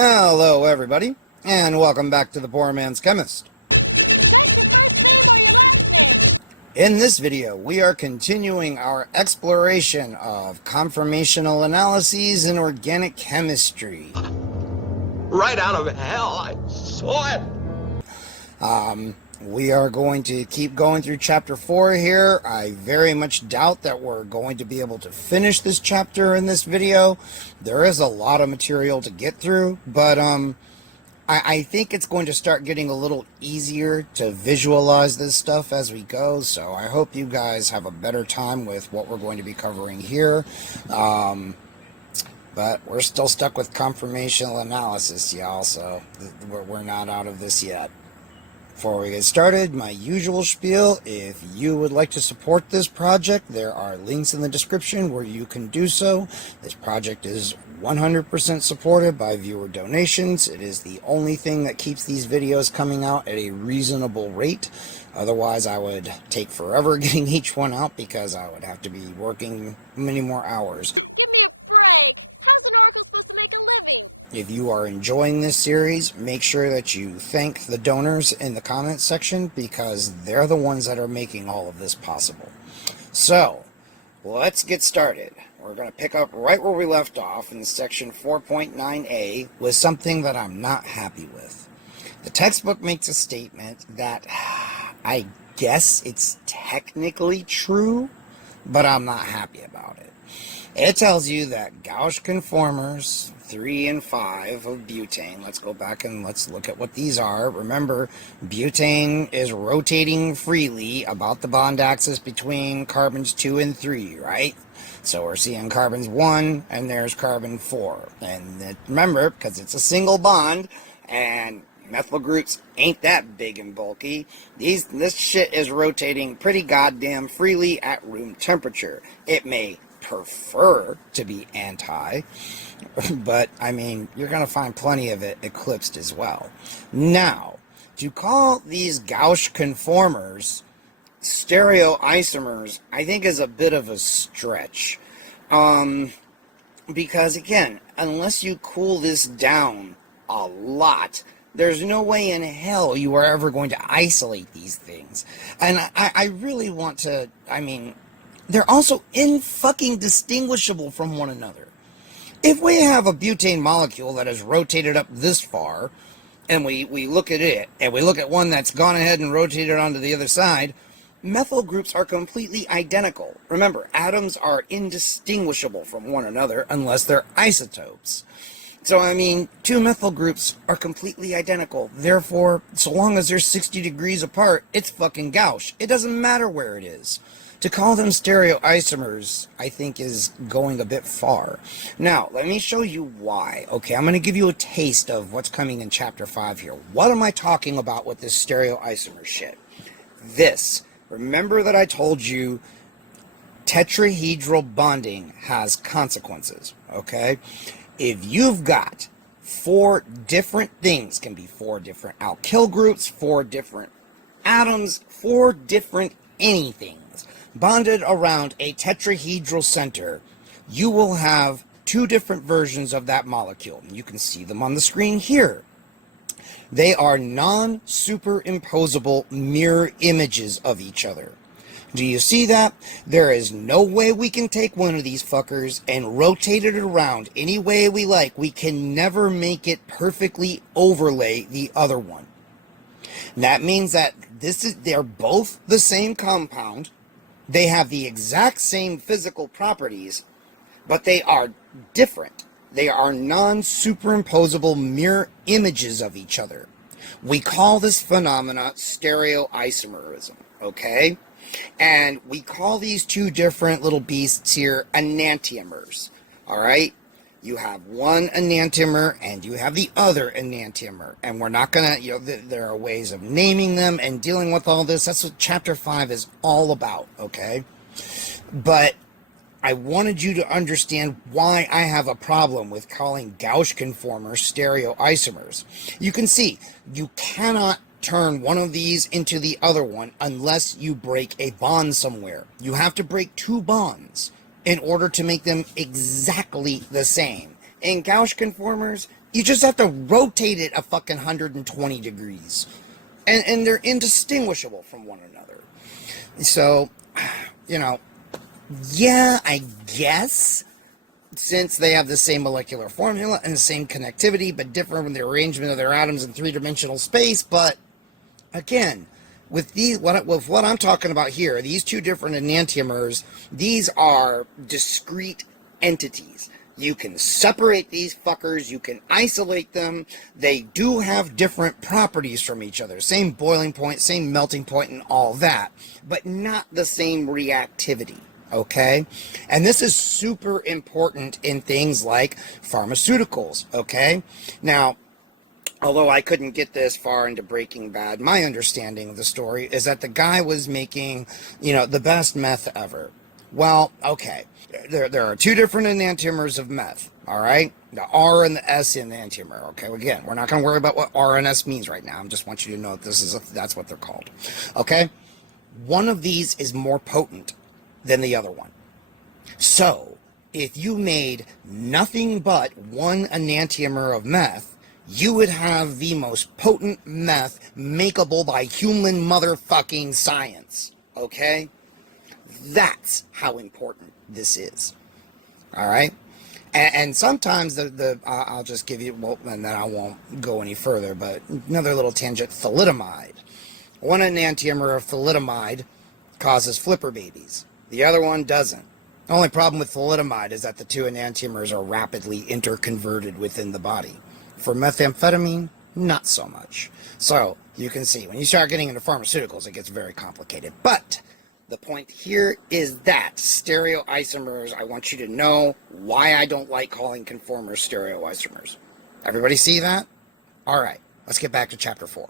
Hello everybody, and welcome back to the Poor Man's Chemist. In this video, we are continuing our exploration of conformational analyses in organic chemistry. Right out of hell, I saw it! We are going to keep going through chapter 4 here. I very much doubt that we're going to be able to finish this chapter in this video. There is a lot of material to get through, but I think it's going to start getting a little easier to visualize this stuff as we go, so I hope you guys have a better time with what we're going to be covering here. But we're still stuck with conformational analysis, y'all, so we're not out of this yet. Before we get started, my usual spiel: if you would like to support this project, there are links in the description where you can do so. This project is 100% supported by viewer donations. It is the only thing that keeps these videos coming out at a reasonable rate. Otherwise, I would take forever getting each one out because I would have to be working many more hours. If you are enjoying this series, make sure that you thank the donors in the comments section because they're the ones that are making all of this possible. So, let's get started. We're going to pick up right where we left off in section 4.9a with something that I'm not happy with. The textbook makes a statement that I guess it's technically true, but I'm not happy about it. It tells you that Gauss conformers 3 and 5 of butane. Let's go back and let's look at what these are. Remember, butane is rotating freely about the bond axis between carbons 2 and 3, right? So we're seeing carbons 1 and there's carbon 4. And remember, because it's a single bond and methyl groups ain't that big and bulky, this shit is rotating pretty goddamn freely at room temperature. It may prefer to be anti, but I mean, you're going to find plenty of it eclipsed as well. Now, to call these Gauss conformers stereoisomers, I think is a bit of a stretch. Because again, unless you cool this down a lot, there's no way in hell you are ever going to isolate these things. And I really want to, I mean, they're also in-fucking distinguishable from one another. If we have a butane molecule that is rotated up this far, and we look at it, and we look at one that's gone ahead and rotated onto the other side, methyl groups are completely identical. Remember, atoms are indistinguishable from one another unless they're isotopes. So, I mean, two methyl groups are completely identical. Therefore, so long as they're 60 degrees apart, it's fucking Gauss. It doesn't matter where it is. To call them stereoisomers, I think, is going a bit far. Now, let me show you why. Okay, I'm going to give you a taste of what's coming in Chapter 5 here. What am I talking about with this stereoisomer shit? This. Remember that I told you tetrahedral bonding has consequences, okay? If you've got 4 different things, can be 4 different alkyl groups, 4 different atoms, 4 different anything, bonded around a tetrahedral center, you will have 2 different versions of that molecule. You can see them on the screen here. They are non-superimposable mirror images of each other. Do you see that? There is no way we can take one of these fuckers and rotate it around any way we like. We can never make it perfectly overlay the other one. And that means that they're both the same compound. They have the exact same physical properties, but they are different. They are non-superimposable mirror images of each other. We call this phenomena stereoisomerism, okay? And we call these 2 different little beasts here enantiomers, all right? You have one enantiomer and you have the other enantiomer. And we're not going to, there are ways of naming them and dealing with all this. That's what Chapter 5 is all about, okay? But I wanted you to understand why I have a problem with calling Gauss conformers stereoisomers. You can see, you cannot turn one of these into the other one unless you break a bond somewhere. You have to break 2 bonds in order to make them exactly the same. In Gauss conformers, you just have to rotate it a fucking 120 degrees. And they're indistinguishable from one another. So, you know, yeah, I guess, since they have the same molecular formula and the same connectivity, but different in the arrangement of their atoms in three-dimensional space. But again, with what I'm talking about here, these two different enantiomers, these are discrete entities. You can separate these fuckers, you can isolate them. They do have different properties from each other. Same boiling point, same melting point, and all that, but not the same reactivity. Okay? And this is super important in things like pharmaceuticals. Okay? Now, although I couldn't get this far into Breaking Bad, my understanding of the story is that the guy was making, the best meth ever. Well, okay. There are two different enantiomers of meth, all right? The R and the S enantiomer, okay? Again, we're not going to worry about what R and S means right now. I just want you to know that that's what they're called, okay? One of these is more potent than the other one. So, if you made nothing but one enantiomer of meth, you would have the most potent meth makeable by human motherfucking science, okay? That's how important this is. All right? And sometimes I'll just give you, and then I won't go any further, but another little tangent, thalidomide. One enantiomer of thalidomide causes flipper babies. The other one doesn't. The only problem with thalidomide is that the two enantiomers are rapidly interconverted within the body. For methamphetamine, not so much. So, you can see, when you start getting into pharmaceuticals, it gets very complicated. But the point here is that stereoisomers, I want you to know why I don't like calling conformers stereoisomers. Everybody see that? All right, let's get back to chapter 4.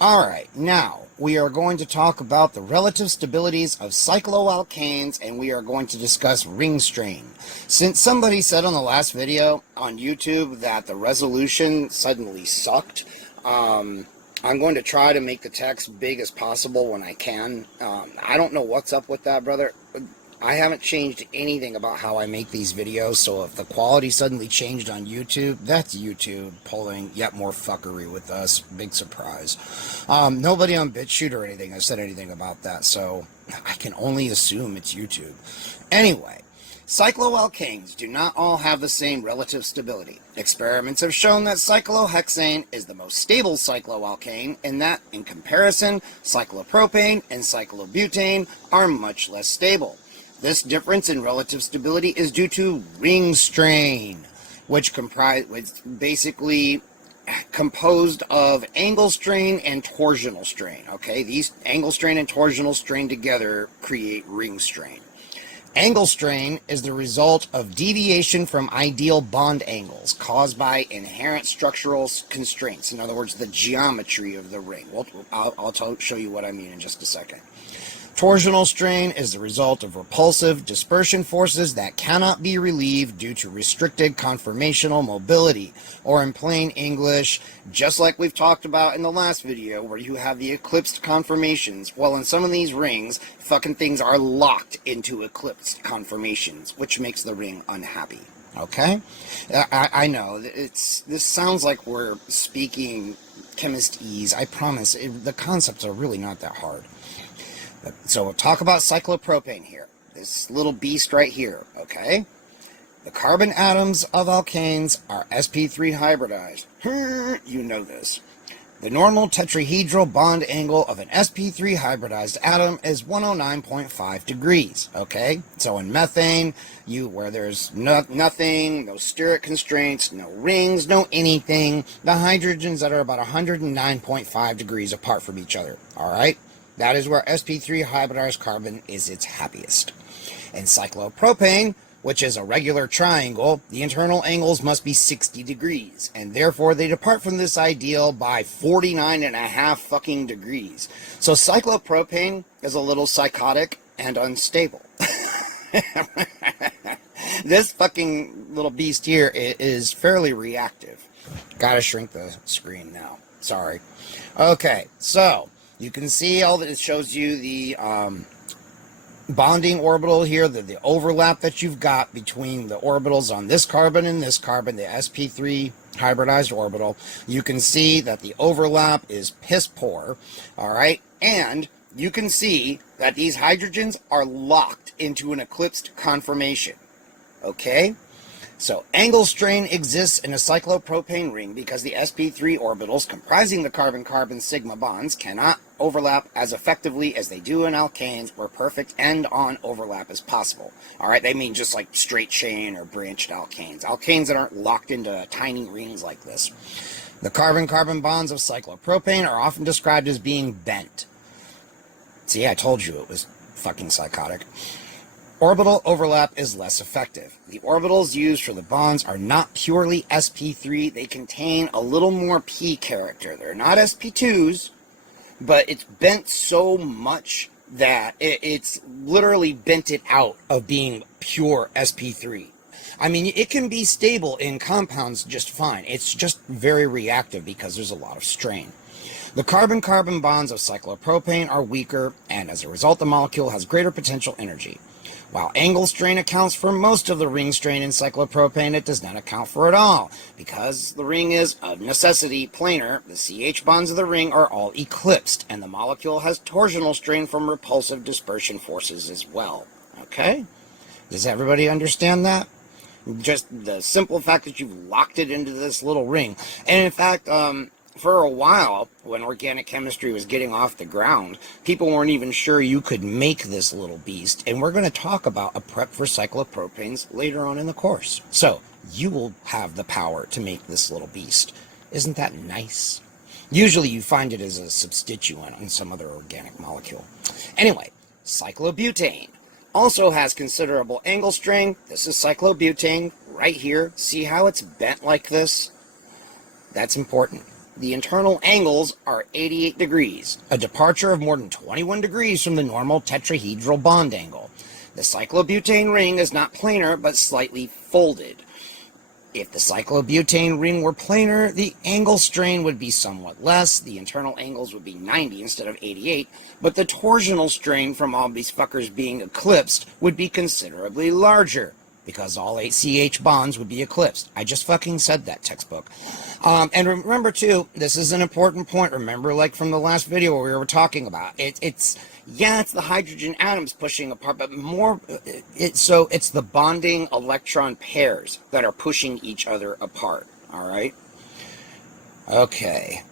All right, now we are going to talk about the relative stabilities of cycloalkanes, and we are going to discuss ring strain. Since somebody said on the last video on YouTube that the resolution suddenly sucked, I'm going to try to make the text big as possible when I can. I don't know what's up with that, brother. I haven't changed anything about how I make these videos, so if the quality suddenly changed on YouTube, that's YouTube pulling yet more fuckery with us. Big surprise. Nobody on BitChute or anything has said anything about that, so I can only assume it's YouTube. Anyway, cycloalkanes do not all have the same relative stability. Experiments have shown that cyclohexane is the most stable cycloalkane, and that, in comparison, cyclopropane and cyclobutane are much less stable. This difference in relative stability is due to ring strain, which basically composed of angle strain and torsional strain. Okay, these angle strain and torsional strain together create ring strain. Angle strain is the result of deviation from ideal bond angles caused by inherent structural constraints. In other words, the geometry of the ring. I'll show you what I mean in just a second. Torsional strain is the result of repulsive dispersion forces that cannot be relieved due to restricted conformational mobility, or in plain English, just like we've talked about in the last video, where you have the eclipsed conformations. Well, in some of these rings, fucking things are locked into eclipsed conformations, which makes the ring unhappy. Okay? I know, this sounds like we're speaking chemistese. I promise, the concepts are really not that hard. So we'll talk about cyclopropane here. This little beast right here, okay? The carbon atoms of alkanes are sp3 hybridized. You know this. The normal tetrahedral bond angle of an sp3 hybridized atom is 109.5 degrees, okay? So in methane, where there's nothing, no steric constraints, no rings, no anything, the hydrogens that are about 109.5 degrees apart from each other, all right? That is where sp3 hybridized carbon is its happiest. In cyclopropane, which is a regular triangle, the internal angles must be 60 degrees, and therefore they depart from this ideal by 49.5 fucking degrees. So cyclopropane is a little psychotic and unstable. This fucking little beast here is fairly reactive. Gotta shrink the screen now. Sorry. Okay, so you can see all that it shows you the bonding orbital here, the overlap that you've got between the orbitals on this carbon and this carbon, the sp3 hybridized orbital, you can see that the overlap is piss poor, all right? And you can see that these hydrogens are locked into an eclipsed conformation, okay? So angle strain exists in a cyclopropane ring because the sp3 orbitals comprising the carbon-carbon sigma bonds cannot overlap as effectively as they do in alkanes where perfect end-on overlap is possible. All right, they mean just like straight chain or branched alkanes. Alkanes that aren't locked into tiny rings like this. The carbon-carbon bonds of cyclopropane are often described as being bent. See, I told you it was fucking psychotic. Orbital overlap is less effective. The orbitals used for the bonds are not purely sp3. They contain a little more p character. They're not sp2s, but it's bent so much that it's literally bent it out of being pure sp3. I mean, it can be stable in compounds just fine. It's just very reactive because there's a lot of strain. The carbon-carbon bonds of cyclopropane are weaker, and as a result, the molecule has greater potential energy. While angle strain accounts for most of the ring strain in cyclopropane, it does not account for it all. Because the ring is, of necessity, planar, the CH bonds of the ring are all eclipsed, and the molecule has torsional strain from repulsive dispersion forces as well. Okay? Does everybody understand that? Just the simple fact that you've locked it into this little ring. And in fact, for a while, when organic chemistry was getting off the ground, people weren't even sure you could make this little beast, and we're going to talk about a prep for cyclopropanes later on in the course. So, you will have the power to make this little beast. Isn't that nice? Usually you find it as a substituent on some other organic molecule. Anyway, cyclobutane also has considerable angle strain. This is cyclobutane right here. See how it's bent like this? That's important. The internal angles are 88 degrees, a departure of more than 21 degrees from the normal tetrahedral bond angle. The cyclobutane ring is not planar, but slightly folded. If the cyclobutane ring were planar, the angle strain would be somewhat less. The internal angles would be 90 instead of 88, but the torsional strain from all these fuckers being eclipsed would be considerably larger, because all 8 CH bonds would be eclipsed. I just fucking said that, textbook. And remember, too, this is an important point. Remember, like from the last video where we were talking about, it's the hydrogen atoms pushing apart, but more, it's the bonding electron pairs that are pushing each other apart, all right? Okay.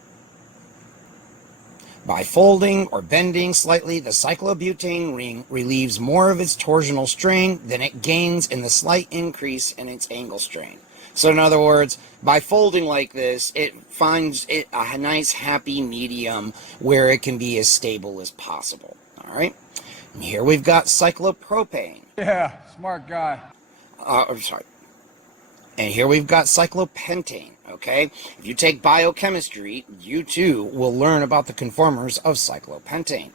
By folding or bending slightly, the cyclobutane ring relieves more of its torsional strain than it gains in the slight increase in its angle strain. So in other words, by folding like this, it finds it a nice happy medium where it can be as stable as possible. All right? And here we've got cyclopropane. Yeah, smart guy. I'm sorry. And here we've got cyclopentane, okay? If you take biochemistry, you too will learn about the conformers of cyclopentane.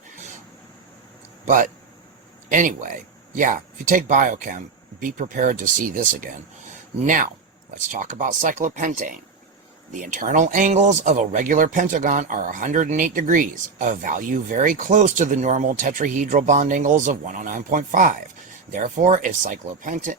But anyway, yeah, if you take biochem, be prepared to see this again. Now, let's talk about cyclopentane. The internal angles of a regular pentagon are 108 degrees, a value very close to the normal tetrahedral bond angles of 109.5. Therefore, if cyclopentane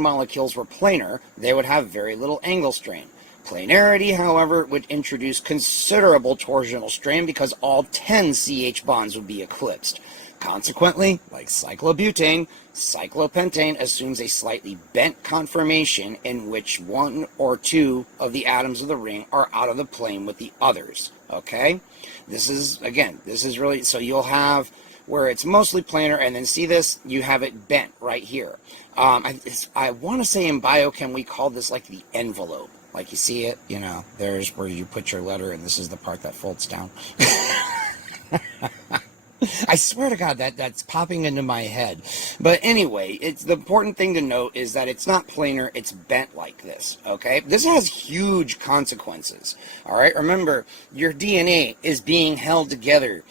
molecules were planar, they would have very little angle strain. Planarity, however, would introduce considerable torsional strain because all 10 CH bonds would be eclipsed. Consequently, like cyclobutane, cyclopentane assumes a slightly bent conformation in which one or two of the atoms of the ring are out of the plane with the others. Okay? This is really, so you'll have where it's mostly planar, and then see this, you have it bent right here. I want to say in biochem we call this like the envelope. Like you see it, you know, there's where you put your letter, and this is the part that folds down. I swear to God, that's popping into my head. But anyway, it's the important thing to note is that it's not planar, it's bent like this, okay? This has huge consequences, all right? Remember, your DNA is being held together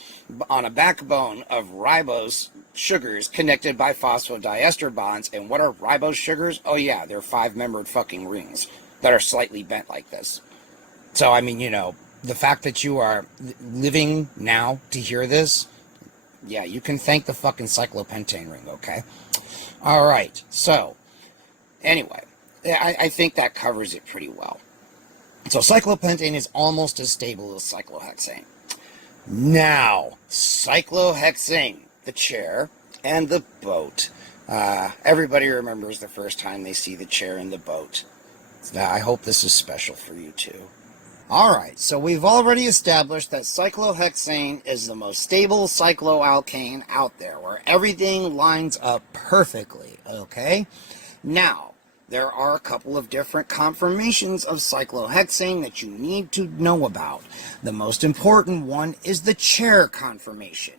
on a backbone of ribose sugars connected by phosphodiester bonds. And what are ribose sugars? Oh yeah, they're 5-membered fucking rings that are slightly bent like this. So, I mean, you know, the fact that you are living now to hear this, Yeah, you can thank the fucking cyclopentane ring, okay? All right, so anyway, I think that covers it pretty well. So cyclopentane is almost as stable as cyclohexane. Now, cyclohexane, the chair and the boat. Everybody remembers the first time they see the chair and the boat. I hope this is special for you too. Alright, so we've already established that cyclohexane is the most stable cycloalkane out there, where everything lines up perfectly, okay? Now, there are a couple of different conformations of cyclohexane that you need to know about. The most important one is the chair conformation.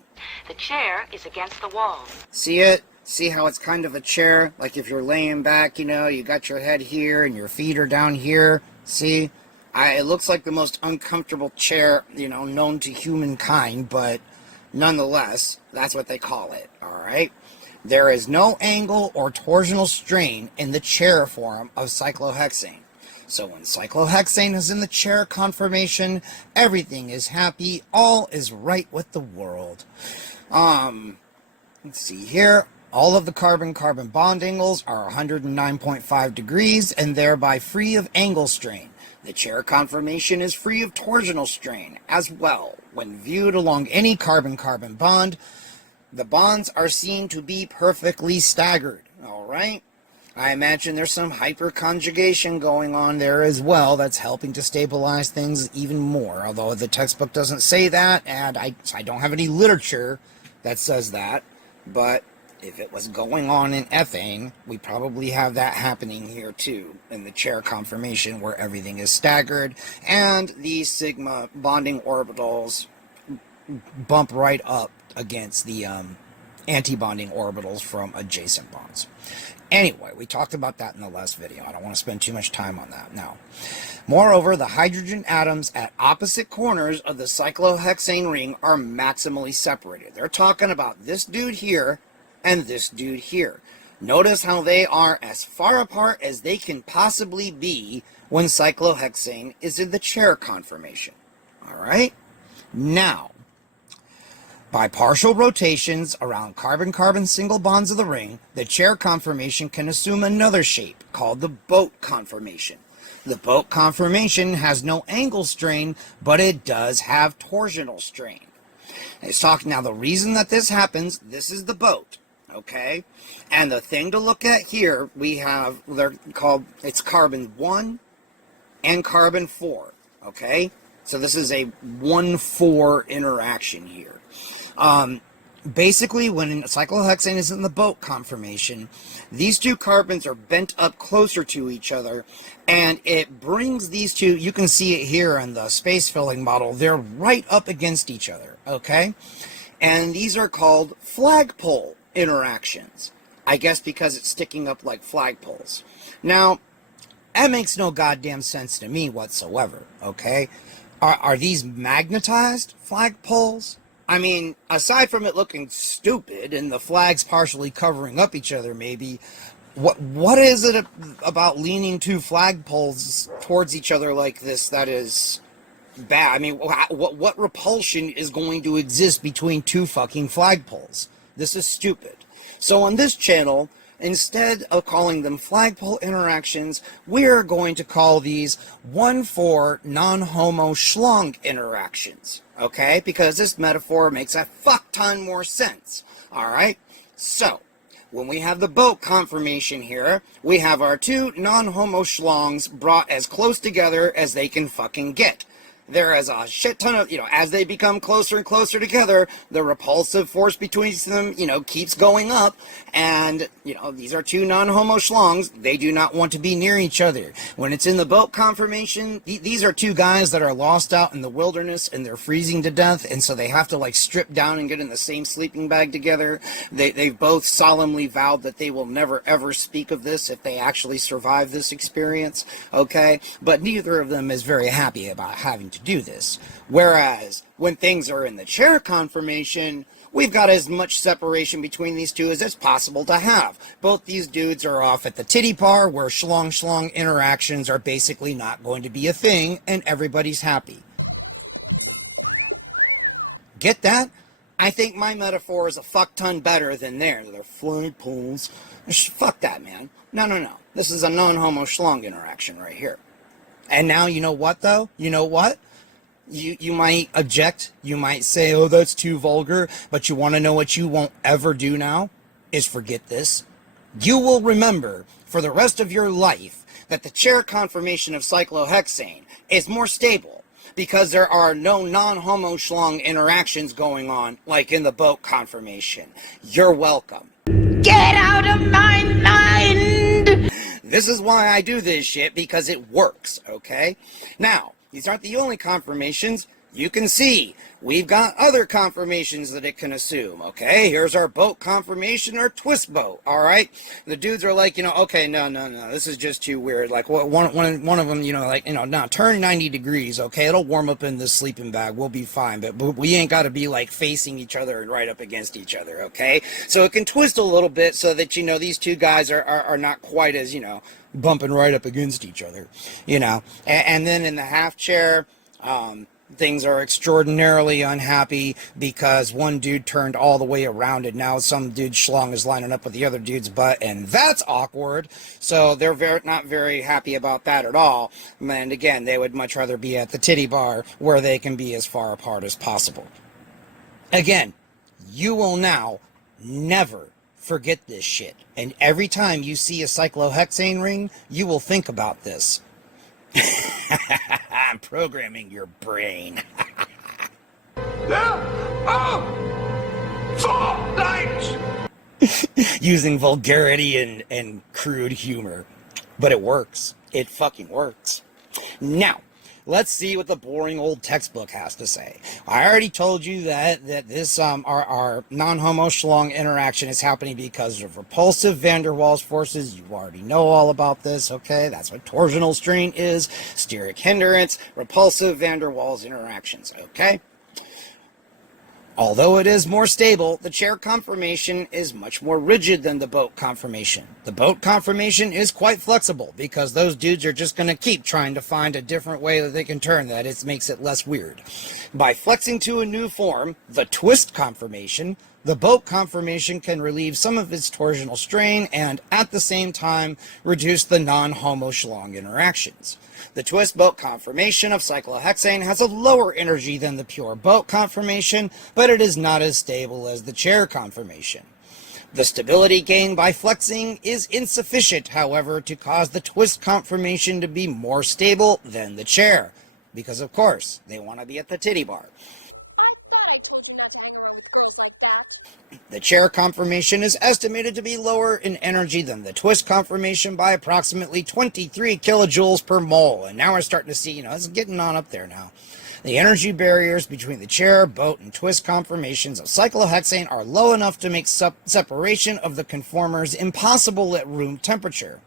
The chair is against the wall. See it? See how it's kind of a chair? Like if you're laying back, you know, you got your head here and your feet are down here. See? It looks like the most uncomfortable chair, you know, known to humankind, but nonetheless, that's what they call it, alright? There is no angle or torsional strain in the chair form of cyclohexane. So when cyclohexane is in the chair conformation, everything is happy, all is right with the world. Let's see here. All of the carbon-carbon bond angles are 109.5 degrees and thereby free of angle strain. The chair conformation is free of torsional strain as well. When viewed along any carbon-carbon bond, the bonds are seen to be perfectly staggered, all right? I imagine there's some hyperconjugation going on there as well that's helping to stabilize things even more, although the textbook doesn't say that, and I don't have any literature that says that, but if it was going on in ethane, we probably have that happening here too, in the chair conformation where everything is staggered, and the sigma bonding orbitals bump right up against the anti-bonding orbitals from adjacent bonds. Anyway, we talked about that in the last video. I don't want to spend too much time on that now. Moreover, the hydrogen atoms at opposite corners of the cyclohexane ring are maximally separated. They're talking about this dude here and this dude here. Notice how they are as far apart as they can possibly be when cyclohexane is in the chair conformation. Alright? Now, by partial rotations around carbon-carbon single bonds of the ring, the chair conformation can assume another shape called the boat conformation. The boat conformation has no angle strain, but it does have torsional strain. It's talking now, the reason that this happens, this is the boat. Okay, and the thing to look at here, we have, they're called, it's carbon 1 and carbon 4, okay? So this is a 1-4 interaction here. Basically, when cyclohexane is in the boat conformation, these two carbons are bent up closer to each other, and it brings these two, you can see it here in the space filling model, they're right up against each other, okay? And these are called flagpole interactions. I guess because it's sticking up like flagpoles. Now, that makes no goddamn sense to me whatsoever, okay? Are these magnetized flagpoles? I mean, aside from it looking stupid and the flags partially covering up each other maybe, what is it about leaning two flagpoles towards each other like this that is bad? I mean, what repulsion is going to exist between two fucking flagpoles? This is stupid. So on this channel, instead of calling them flagpole interactions, we're going to call these 1-4 non-homo schlong interactions. Okay? Because this metaphor makes a fuck ton more sense. Alright? So, when we have the boat conformation here, we have our two non-homo schlongs brought as close together as they can fucking get. There is a shit ton of, as they become closer and closer together, the repulsive force between them, keeps going up. And, these are two non-homo schlongs. They do not want to be near each other. When it's in the boat conformation, these are two guys that are lost out in the wilderness and they're freezing to death. And so they have to, strip down and get in the same sleeping bag together. They've both solemnly vowed that they will never, ever speak of this if they actually survive this experience. Okay? But neither of them is very happy about having to do this. Whereas when things are in the chair conformation, we've got as much separation between these two as it's possible to have. Both these dudes are off at the titty par where schlong interactions are basically not going to be a thing and everybody's happy. Get that? I think my metaphor is a fuck ton better than theirs. They're flagpoles. Fuck that, man. No. This is a non-homo schlong interaction right here. And now, you know what, though? You know what? You might object. You might say, oh, that's too vulgar. But you want to know what you won't ever do now? Is forget this. You will remember for the rest of your life that the chair conformation of cyclohexane is more stable because there are no non-homo schlong interactions going on like in the boat conformation. You're welcome. Get out of my mind! This is why I do this shit, because it works, okay? Now, these aren't the only conformations. You can see we've got other conformations that it can assume, okay? Here's our boat conformation, or twist boat, all right? The dudes are like, okay, no, this is just too weird. Like, one of them, now turn 90 degrees, okay? It'll warm up in this sleeping bag. We'll be fine, but we ain't got to be, like, facing each other and right up against each other, okay? So it can twist a little bit so that, these two guys are not quite as, bumping right up against each other, And then in the half chair, things are extraordinarily unhappy because one dude turned all the way around and now some dude schlong is lining up with the other dude's butt, and that's awkward. So they're not very happy about that at all. And again, they would much rather be at the titty bar where they can be as far apart as possible. Again, you will now never forget this shit. And every time you see a cyclohexane ring, you will think about this. I'm programming your brain. Using vulgarity and crude humor. But it works. It fucking works. Now, let's see what the boring old textbook has to say. I already told you that this our non-homo schlong interaction is happening because of repulsive van der Waals forces. You already know all about this, okay? That's what torsional strain is. Steric hindrance, repulsive van der Waals interactions, okay? Although it is more stable, the chair conformation is much more rigid than the boat conformation. The boat conformation is quite flexible because those dudes are just going to keep trying to find a different way that they can turn that. It makes it less weird. By flexing to a new form, the twist conformation, the boat conformation can relieve some of its torsional strain and, at the same time, reduce the non-homo schlong interactions. The twist boat conformation of cyclohexane has a lower energy than the pure boat conformation, but it is not as stable as the chair conformation. The stability gained by flexing is insufficient, however, to cause the twist conformation to be more stable than the chair, because, of course, they want to be at the titty bar. The chair conformation is estimated to be lower in energy than the twist conformation by approximately 23 kilojoules per mole. And now we're starting to see, it's getting on up there now. The energy barriers between the chair, boat, and twist conformations of cyclohexane are low enough to make separation of the conformers impossible at room temperature.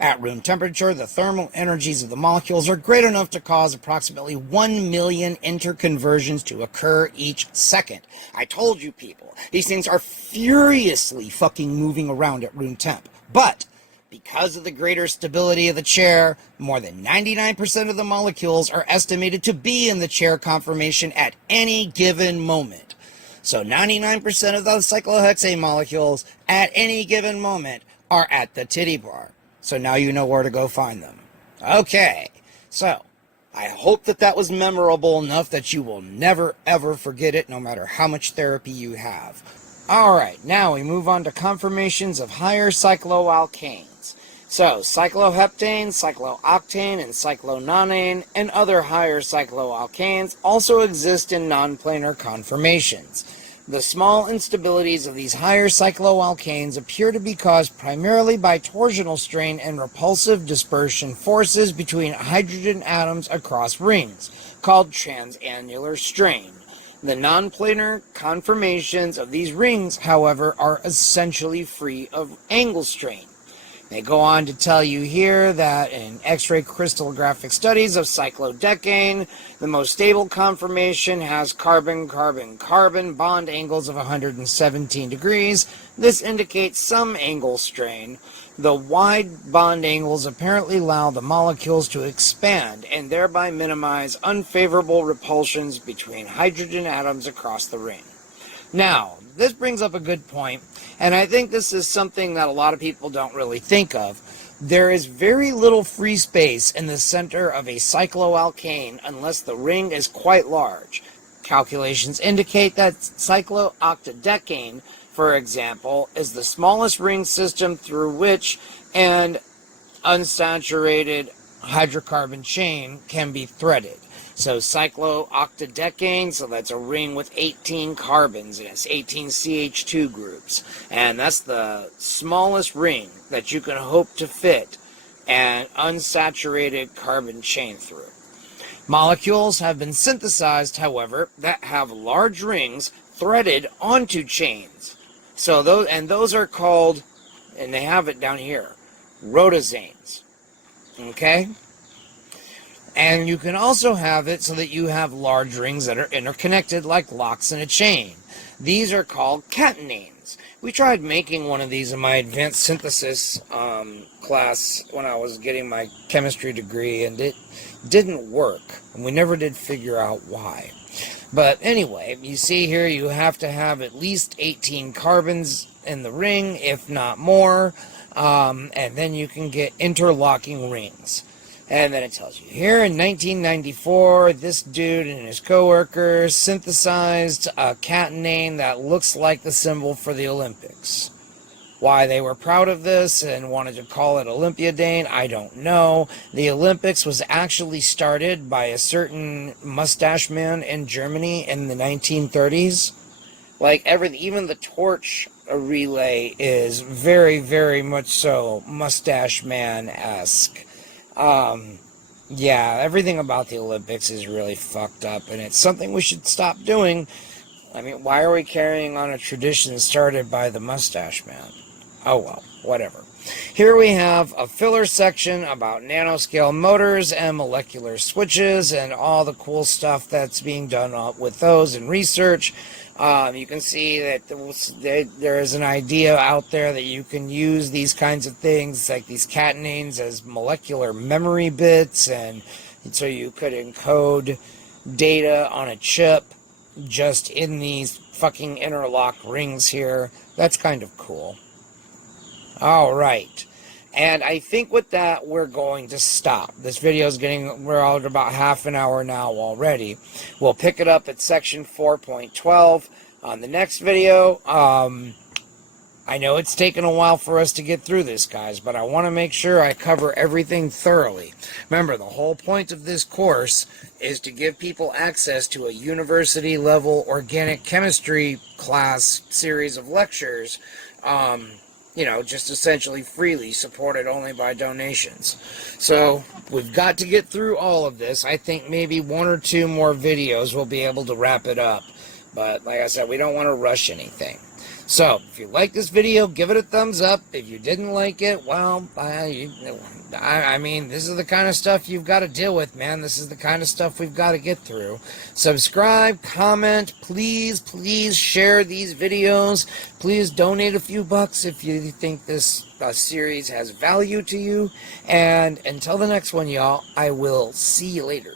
At room temperature, the thermal energies of the molecules are great enough to cause approximately 1 million interconversions to occur each second. I told you people, these things are furiously fucking moving around at room temp. But because of the greater stability of the chair, more than 99% of the molecules are estimated to be in the chair conformation at any given moment. So 99% of those cyclohexane molecules at any given moment are at the titty bar. So now you know where to go find them. Okay, so I hope that was memorable enough that you will never ever forget it, no matter how much therapy you have. Alright, now we move on to conformations of higher cycloalkanes. So, cycloheptane, cyclooctane, and cyclononane, and other higher cycloalkanes also exist in non-planar conformations. The small instabilities of these higher cycloalkanes appear to be caused primarily by torsional strain and repulsive dispersion forces between hydrogen atoms across rings, called transannular strain. The non-planar conformations of these rings, however, are essentially free of angle strain. They go on to tell you here that in X-ray crystallographic studies of cyclodecane, the most stable conformation has carbon-carbon-carbon bond angles of 117 degrees. This indicates some angle strain. The wide bond angles apparently allow the molecules to expand and thereby minimize unfavorable repulsions between hydrogen atoms across the ring. Now, this brings up a good point, and I think this is something that a lot of people don't really think of. There is very little free space in the center of a cycloalkane unless the ring is quite large. Calculations indicate that cyclooctadecane, for example, is the smallest ring system through which an unsaturated hydrocarbon chain can be threaded. So cyclooctadecane, so that's a ring with 18 carbons in it, 18 CH2 groups. And that's the smallest ring that you can hope to fit an unsaturated carbon chain through. Molecules have been synthesized, however, that have large rings threaded onto chains. So those are called, and they have it down here, rhodozanes. Okay? And you can also have it so that you have large rings that are interconnected like locks in a chain. These are called catenanes. We tried making one of these in my advanced synthesis class when I was getting my chemistry degree, and it didn't work. And we never did figure out why. But anyway, you see here you have to have at least 18 carbons in the ring, if not more, and then you can get interlocking rings. And then it tells you here in 1994, this dude and his coworkers synthesized a catenane that looks like the symbol for the Olympics. Why they were proud of this and wanted to call it Olympiadane, I don't know. The Olympics was actually started by a certain mustache man in Germany in the 1930s. Like even the torch relay is very, very much so mustache man-esque. Yeah, everything about the Olympics is really fucked up, and it's something we should stop doing. I mean, why are we carrying on a tradition started by the mustache man? Oh well, whatever. Here we have a filler section about nanoscale motors and molecular switches and all the cool stuff that's being done with those in research. You can see that there is an idea out there that you can use these kinds of things, like these catenanes, as molecular memory bits, and so you could encode data on a chip just in these fucking interlock rings here. That's kind of cool. All right. And I think with that, we're going to stop. This video is we're out about half an hour now already. We'll pick it up at section 4.12 on the next video. I know it's taken a while for us to get through this, guys, but I want to make sure I cover everything thoroughly. Remember, the whole point of this course is to give people access to a university-level organic chemistry class series of lectures, you know, just essentially freely, supported only by donations. So we've got to get through all of this. I think maybe one or two more videos will be able to wrap it up. But like I said, we don't want to rush anything. So if you like this video, give it a thumbs up. If you didn't like it, well, I mean, this is the kind of stuff you've got to deal with, man. This is the kind of stuff we've got to get through. Subscribe, comment, please share these videos. Please donate a few bucks if you think this series has value to you. And until the next one, y'all, I will see you later.